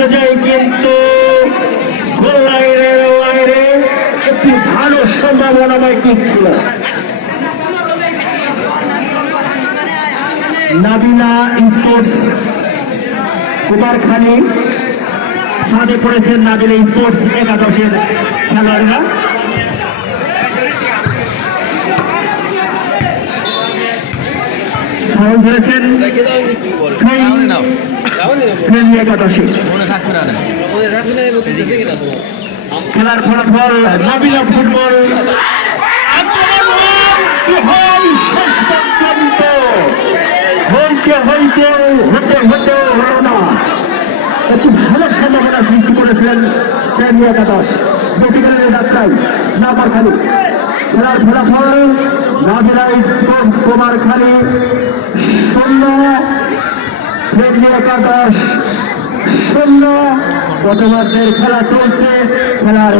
চলে যায়, কিন্তু গোল লাইনের বাইরে একটি ভালো সম্ভাবনাময় কিক ছিল। নাবিলা স্পোর্টস কুমারখালী ফাঁদে পড়েছেন নাবিলা স্পোর্টস একাদশের খেলোয়াড়রা। ফাউল ধরেছেন একাদশে। খেলার ফলাফল নাবিলা ফুটবল হতে হলো না। একটি ভালো সম্ভাবনা সৃষ্টি করেছিলেন একাদশ বেসিক্যালের যাত্রায় নামারখালী। খেলার ফলাফল নাবিলা স্পোর্টস কুমারখালী 0, একাদশ 0। প্রথমার্ধের খেলা চলছে। খেলার